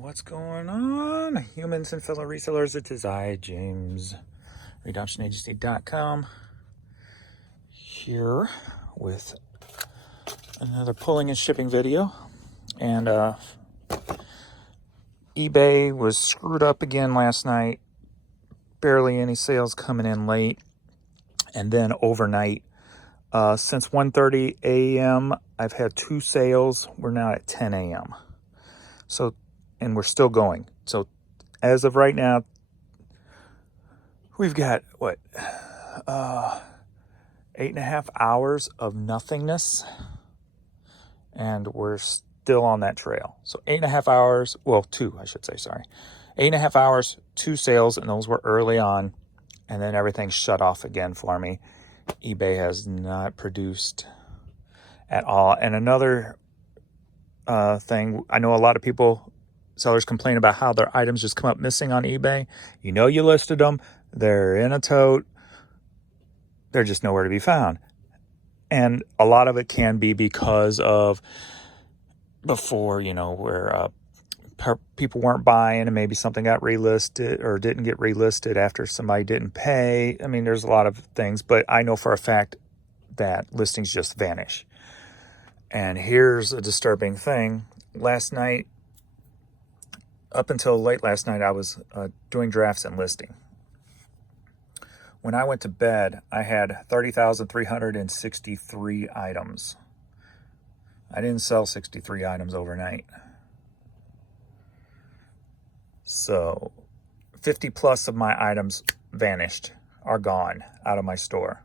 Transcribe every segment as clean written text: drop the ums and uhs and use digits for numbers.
What's going on, humans and fellow resellers? It is I, James, RedoptionAgency.com, here with another pulling and shipping video. And eBay was screwed up again last night. Barely any sales coming in late. And then overnight, since 1:30 a.m., I've had 2 sales. We're now at 10 a.m. And we're still going. So as of right now, we've got, 8.5 hours of nothingness. And we're still on that trail. So 8.5 hours, 2, I should say, sorry. 8.5 hours, 2 sales, and those were early on. And then everything shut off again for me. eBay has not produced at all. And another thing, I know a lot of sellers complain about how their items just come up missing on eBay. You know you listed them. They're in a tote. They're just nowhere to be found. And a lot of it can be because of before, where people weren't buying and maybe something got relisted or didn't get relisted after somebody didn't pay. I mean, there's a lot of things, but I know for a fact that listings just vanish. And here's a disturbing thing. Last night, up until late last night, I was doing drafts and listing. When I went to bed, I had 30,363 items. I didn't sell 63 items overnight. So 50 plus of my items vanished, are gone out of my store.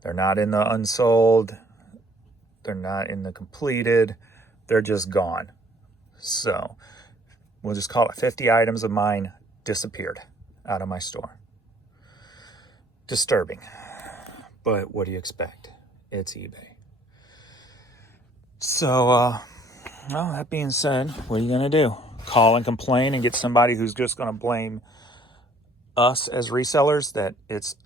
They're not in the unsold. They're not in the completed. They're just gone. So we'll just call it 50 items of mine disappeared out of my store. Disturbing. But what do you expect? It's eBay. So, that being said, what are you going to do? Call and complain and get somebody who's just going to blame us as resellers that it's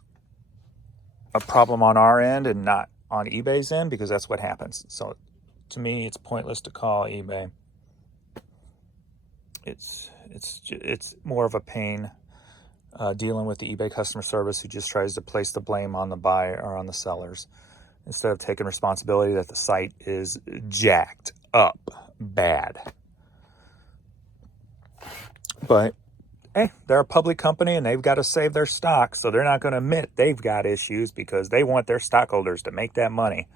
a problem on our end and not on eBay's end, because that's what happens. So to me, it's pointless to call eBay. It's more of a pain dealing with the eBay customer service who just tries to place the blame on the buyer or on the sellers instead of taking responsibility that the site is jacked up bad. But hey, they're a public company and they've got to save their stock, so they're not going to admit they've got issues because they want their stockholders to make that money.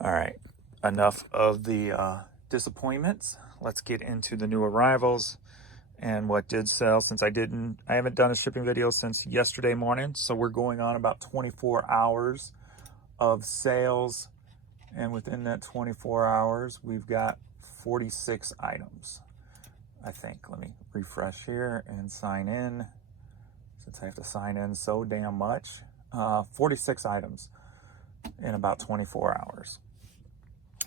All right, enough of the disappointments. Let's get into the new arrivals and what did sell, since I haven't done a shipping video since yesterday morning. So we're going on about 24 hours of sales. And within that 24 hours, we've got 46 items, I think. Let me refresh here and sign in, since I have to sign in so damn much. 46 items in about 24 hours.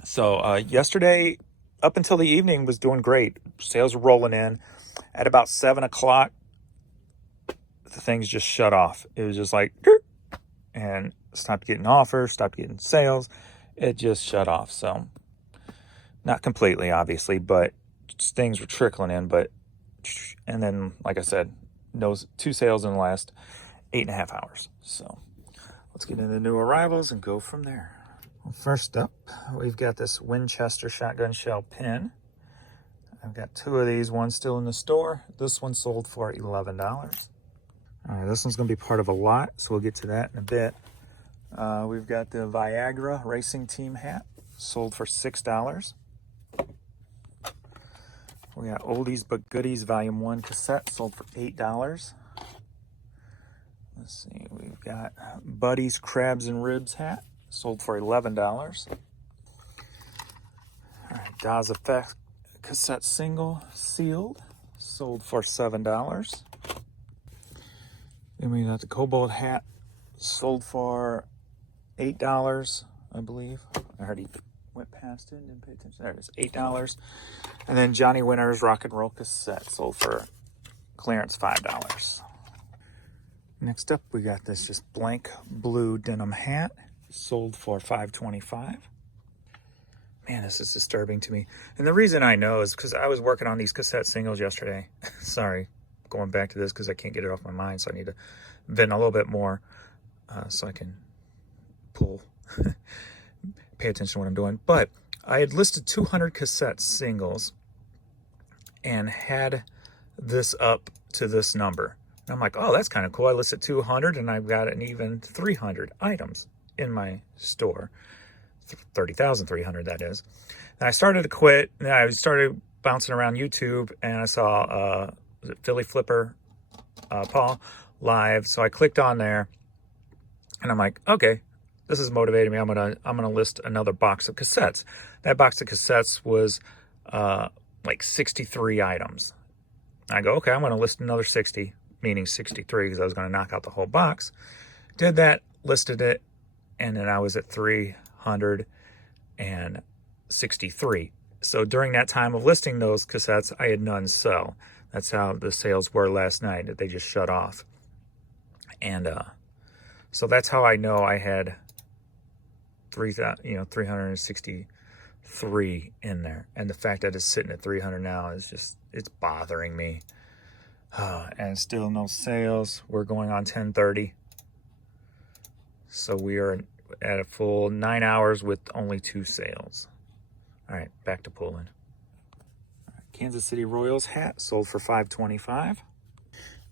So yesterday, up until the evening, was doing great. Sales were rolling in. At about 7 o'clock, the things just shut off. It was just like, and stopped getting offers, stopped getting sales. It just shut off. So not completely, obviously, but things were trickling in. And then, like I said, those 2 sales in the last 8.5 hours. So let's get into the new arrivals and go from there. Well, first up, we've got this Winchester shotgun shell pin. I've got 2 of these, one still in the store. This one sold for $11. All right, this one's gonna be part of a lot, so we'll get to that in a bit. We've got the Viagra Racing Team hat, sold for $6. We got Oldies But Goodies Volume 1 cassette, sold for $8. Let's see, we've got Buddy's Crabs and Ribs hat, sold for $11. All right, Dawes Effect cassette single, sealed, sold for $7. Then we got the Cobalt hat, sold for $8, I believe. I already went past it and didn't pay attention. There it is, $8. And then Johnny Winter's Rock and Roll cassette, sold for clearance $5. Next up, we got this just blank blue denim hat, sold for $5.25. Man, this is disturbing to me. And the reason I know is because I was working on these cassette singles yesterday. Sorry, going back to this because I can't get it off my mind, so I need to vent a little bit more so I can pay attention to what I'm doing. But I had listed 200 cassette singles and had this up to this number. And I'm like, oh, that's kind of cool. I listed 200 and I've got an even 300 items in my store. 30,300 that is. And I started to quit, and I started bouncing around YouTube, and I saw Philly Flipper Paul live, so I clicked on there, and I'm like, okay, this is motivating me. I'm gonna list another box of cassettes. That box of cassettes was like 63 items. I go, okay, I'm gonna list another 60, meaning 63, because I was gonna knock out the whole box. Did that, listed it, and then I was at 363. So during that time of listing those cassettes, I had none sell. That's how the sales were last night, that they just shut off. And so that's how I know I had 363 in there. And the fact that it's sitting at 300 now is just, it's bothering me. And still no sales. We're going on 10:30. So we are at a full 9 hours with only 2 sales. All right, back to pulling. Kansas City Royals hat sold for $5.25.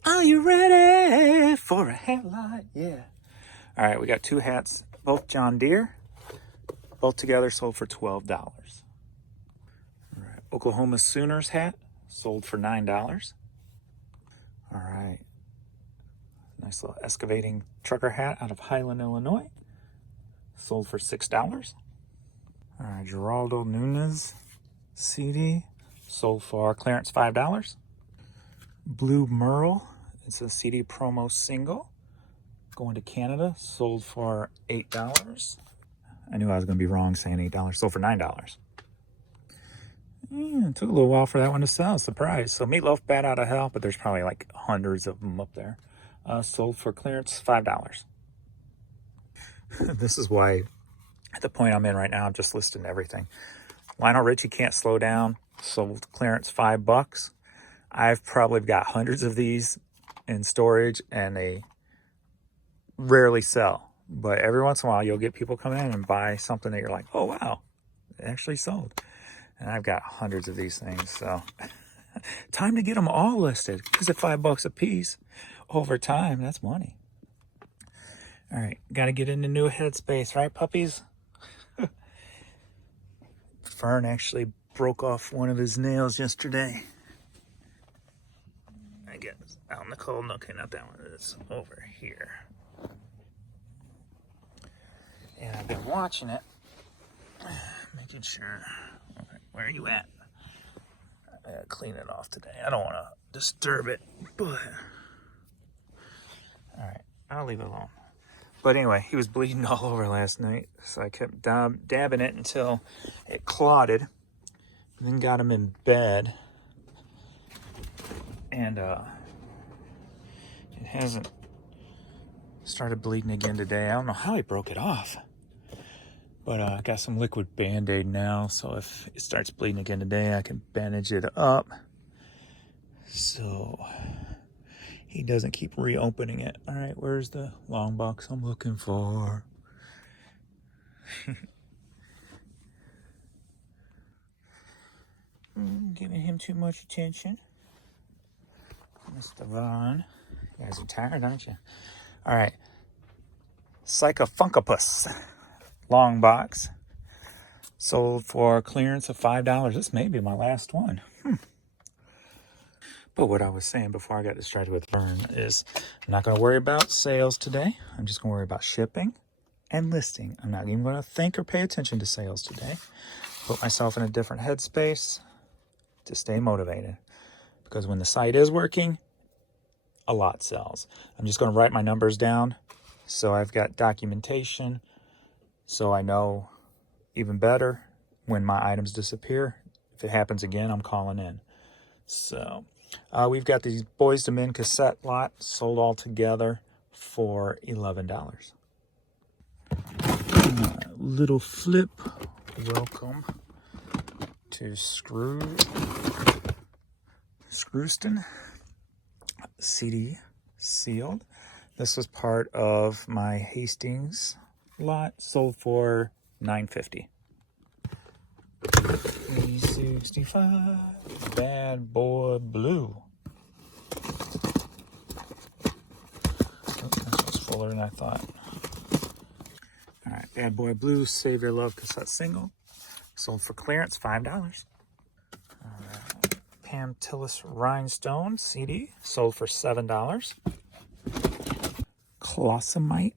Are you ready for a hat lot? Yeah. All right, we got 2 hats, both John Deere. Both together sold for $12. All right, Oklahoma Sooners hat sold for $9. All right. Nice little excavating trucker hat out of Highland, Illinois. Sold for $6. All right, Geraldo Nunez CD sold for clearance $5. Blue Merle, it's a CD promo single. Going to Canada, sold for $8. I knew I was going to be wrong saying $8. Sold for $9. It took a little while for that one to sell. Surprise. So Meatloaf, Bat Out of Hell, but there's probably like hundreds of them up there. Sold for clearance $5. This is why, at the point I'm in right now, I'm just listing everything. Lionel Richie Can't Slow Down, sold clearance $5. I've probably got hundreds of these in storage, and they rarely sell. But every once in a while, you'll get people come in and buy something that you're like, oh, wow, it actually sold. And I've got hundreds of these things, so time to get them all listed, because at $5 a piece, over time, that's money. All right, got to get into new headspace, right, puppies? Fern actually broke off one of his nails yesterday. I guess out in the cold. Okay, not that one. It's over here. And I've been watching it, making sure. Okay, where are you at? I gotta clean it off today. I don't want to disturb it, but all right, I'll leave it alone. But anyway, he was bleeding all over last night, so I kept dabbing it until it clotted. Then got him in bed, and it hasn't started bleeding again today. I don't know how he broke it off, but I got some liquid Band-Aid now, so if it starts bleeding again today, I can bandage it up so he doesn't keep reopening it. All right, where's the long box I'm looking for? Giving him too much attention. Mr. Vaughn. You guys are tired, aren't you? All right. Psychofunkopus. Long box. Sold for clearance of $5. This may be my last one. But what I was saying before I got distracted with Vern is I'm not going to worry about sales today. I'm just going to worry about shipping and listing. I'm not even going to think or pay attention to sales today. Put myself in a different headspace to stay motivated. Because when the site is working, a lot sells. I'm just going to write my numbers down so I've got documentation so I know even better when my items disappear. If it happens again, I'm calling in. So we've got these Boys to Men cassette lot sold all together for $11. Little flip Welcome to Screwston. CD sealed. This was part of my Hastings lot, sold for $9.50. 365 Bad Boy Blue. Oh, this was fuller than I thought. All right, Bad Boy Blue Save Your Love cassette single, sold for clearance $5. All right, Pam Tillis Rhinestone CD, sold for $7. Colossamite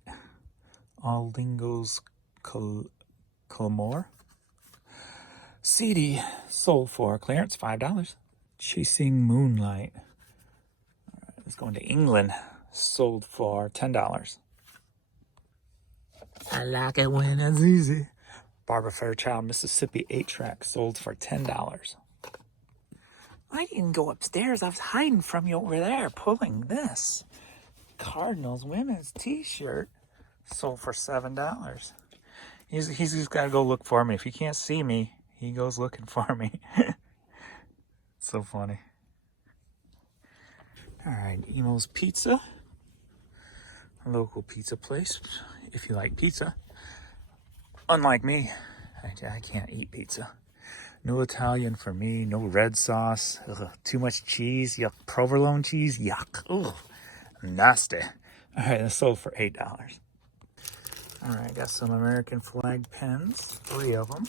All Lingos Clamore CD, sold for clearance $5. Chasing Moonlight, it's going to England, sold for $10. I like it when it's easy. Barbara Fairchild Mississippi 8-track, sold for $10. I didn't go upstairs. I was hiding from you over there, pulling this Cardinals women's t-shirt, sold for $7. He's just got to go look for me. If he can't see me, he goes looking for me. So funny. All right, Emo's Pizza, a local pizza place. If you like pizza, unlike me, I can't eat pizza. No Italian for me. No red sauce. Ugh, too much cheese. Yuck. Provolone cheese. Yuck. Ugh, nasty. All right, that's sold for $8. All right, got some American flag pens, 3 of them,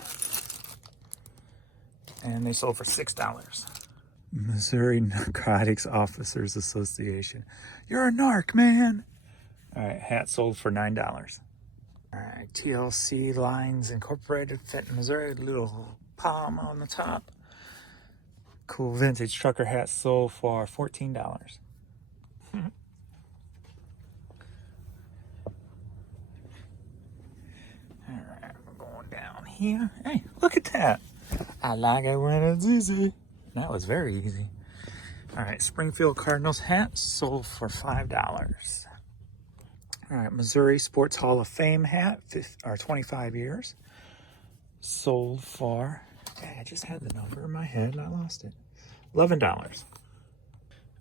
and they sold for $6. Missouri Narcotics Officers Association. You're a narc, man. All right, hat sold for $9. All right, TLC Lines Incorporated, Fenton, Missouri, little palm on the top. Cool vintage trucker hat, sold for $14. All right, we're going down here. Hey, look at that. I like it when it's easy. That was very easy. All right, Springfield Cardinals hat, sold for $5. All right, Missouri Sports Hall of Fame hat, 25 years, sold for, I just had the number in my head and I lost it, $11. All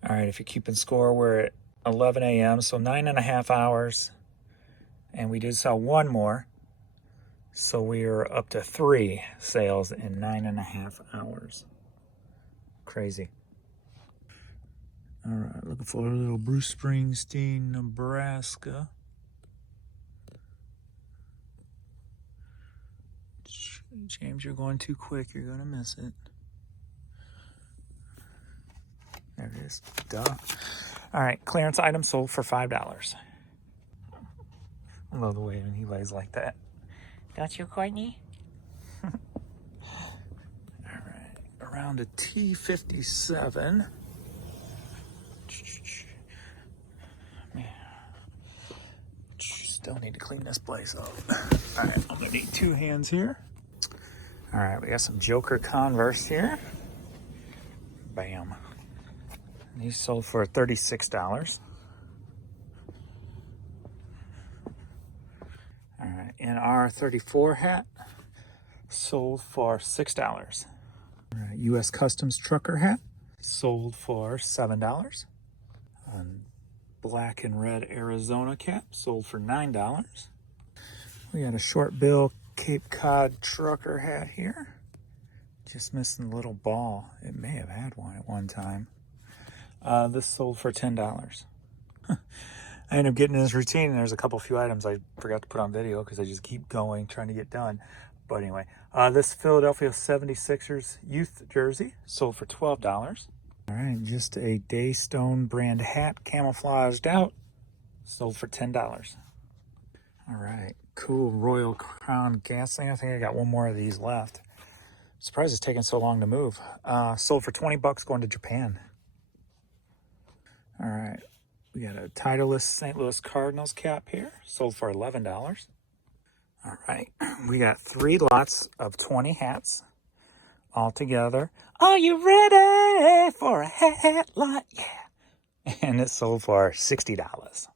right, if you're keeping score, we're at 11 a.m., so 9.5 hours, and we did sell one more, so we are up to 3 sales in 9.5 hours. Crazy. All right, looking for a little Bruce Springsteen, Nebraska. James, you're going too quick. You're going to miss it. There it is. Duh. All right, clearance item sold for $5. I love the way when he lays like that. Don't you, Courtney? All right, around a T57. Man, still need to clean this place up. All right, I'm gonna need 2 hands here. All right, we got some Joker Converse here. Bam. These sold for $36. All right, NR34 hat sold for $6. All right, U.S. Customs trucker hat sold for $7. Black and red Arizona cap sold for $9. We got a short bill Cape Cod trucker hat here. Just missing the little ball. It may have had one at one time. This sold for $10. I ended up getting in this routine, and there's a few items I forgot to put on video because I just keep going, trying to get done. But anyway, this Philadelphia 76ers youth jersey sold for $12. All right, just a Daystone brand hat, camouflaged out, sold for $10. All right, cool Royal Crown gasoline. I think I got one more of these left. Surprised it's taking so long to move. Sold for $20 going to Japan. All right, we got a Titleist St. Louis Cardinals cap here, sold for $11. All right, we got 3 lots of 20 hats all together. Are you ready for a hat lot? Yeah. And it sold for $60.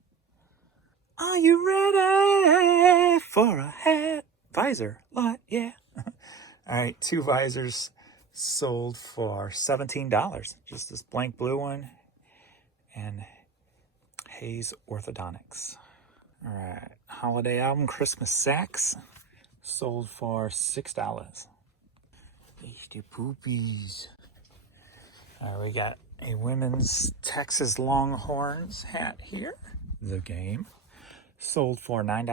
Are you ready for a hat visor lot? Yeah. All right, 2 visors sold for $17. Just this blank blue one and Hayes Orthodontics. All right, holiday album Christmas sacks sold for $6. Easter poopies. All right, we got a women's Texas Longhorns hat here. The game sold for $9.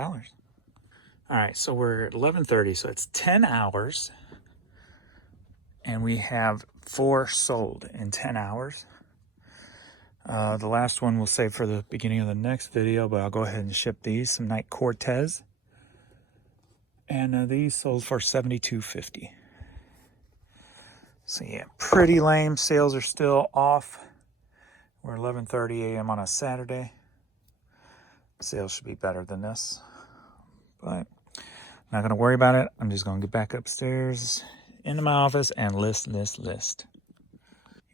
All right, so we're at 11:30, so it's 10 hours, and we have 4 sold in 10 hours. The last one we'll save for the beginning of the next video, but I'll go ahead and ship these. Some Night Cortez, and these sold for $72.50. So yeah, pretty lame. Sales are still off. We're 11:30 a.m. on a Saturday. Sales should be better than this, but I'm not going to worry about it. I'm just going to get back upstairs into my office and list. You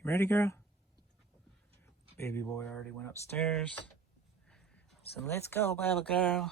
ready, girl? Baby boy already went upstairs. So let's go, baby girl.